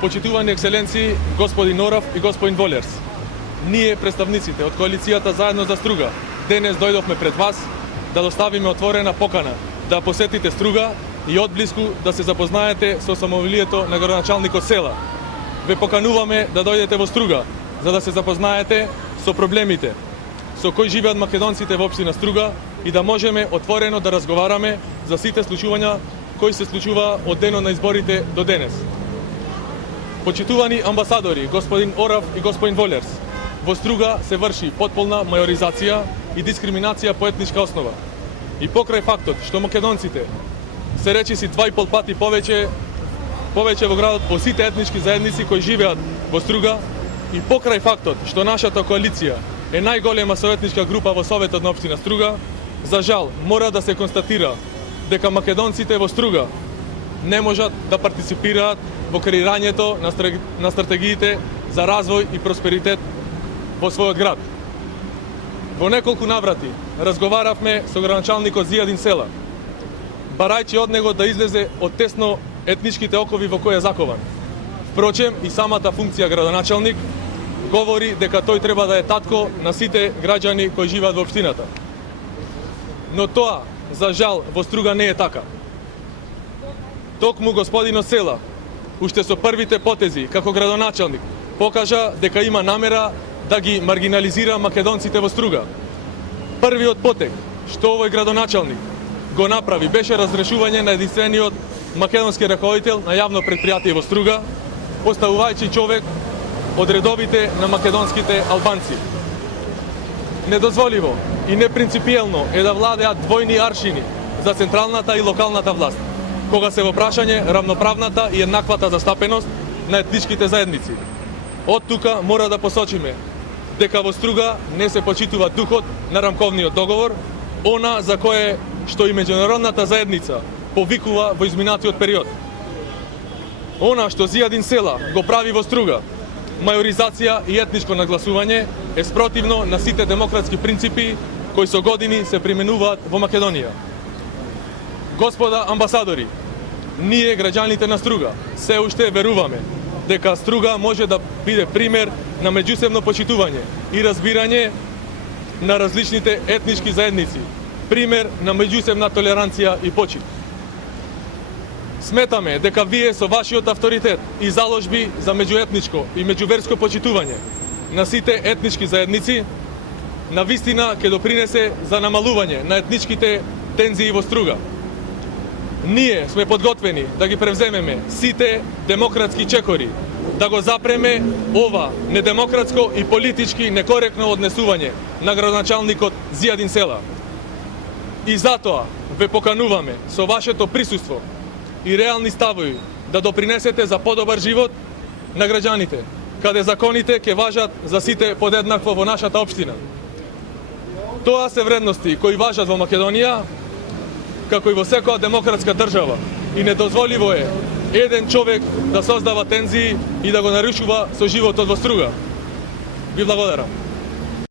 Почитувани екселенции, господин Орав и господин Волерс, ние, представниците од коалицијата Заедно за Струга, денес дојдовме пред вас да доставиме отворена покана да посетите Струга и одблиску да се запознаете со самовилието на градоначалникот села. Ве покануваме да дојдете во Струга, за да се запознаете со проблемите со кои живеат македонците во општина Струга и да можеме отворено да разговараме за сите случувања кои се случува од денот на изборите до денес. Почитувани амбасадори, господин Орав и господин Волерс, во Струга се врши потполна мајоризација и дискриминација по етничка основа. И покрај фактот што македонците се речиси 2,5 пати повеќе во градот од сите етнички заедници кои живеат во Струга, и покрај фактот што нашата коалиција е најголема советничка група во Советот на општина Струга, за жал мора да се констатира дека македонците во Струга не можат да партиципираат во креирањето на стратегиите за развој и просперитет во својот град. Во неколку наврати разговаравме со градоначалникот Зијадин Села, барајќи од него да излезе од тесно етничките окови во кои е закован. Впрочем, и самата функција градоначалник говори дека тој треба да е татко на сите граѓани кои живеат во општината. Но тоа, за жал, во Струга не е така. Токму господинот Села, уште со првите потези како градоначалник, покажа дека има намера да ги маргинализира македонците во Струга. Првиот потег што овој градоначалник го направи беше разрешување на единствениот македонски раководител на јавно предпријатие во Струга, поставувајќи човек од редовите на македонските албанци. Недозволиво и непринципиелно е да владеат двојни аршини за централната и локалната власт, кога се во прашање равноправната и еднаквата застапеност на етничките заедници. Од тука мора да посочиме дека во Струга не се почитува духот на рамковниот договор, она за кое што и меѓународната заедница повикува во изминатиот период. Она што Зијадин Села го прави во Струга, мајоризација и етничко нагласување, е спротивно на сите демократски принципи кои со години се применуваат во Македонија. Господа амбасадори, ние, граѓаните на Струга, се уште веруваме дека Струга може да биде пример на меѓусебно почитување и разбирање на различните етнички заедници, пример на меѓусебна толеранција и почит. Сметаме дека вие со вашиот авторитет и заложби за меѓуетничко и меѓуверско почитување на сите етнички заедници навистина ќе допринесе за намалување на етничките тензии во Струга. Ние сме подготвени да ги превземеме сите демократски чекори, да го запреме ова недемократско и политички некоректно однесување на градоначалникот Зијадин Села. И затоа ве покануваме со вашето присуство и реални ставови да допринесете за подобар живот на граѓаните, каде законите ќе важат за сите подеднакво во нашата општина. Тоа се вредности кои важат во Македонија, како и во секоја демократска држава, и недозволиво е еден човек да создава тензии и да го нарушува со животот во Струга. Ви благодарам.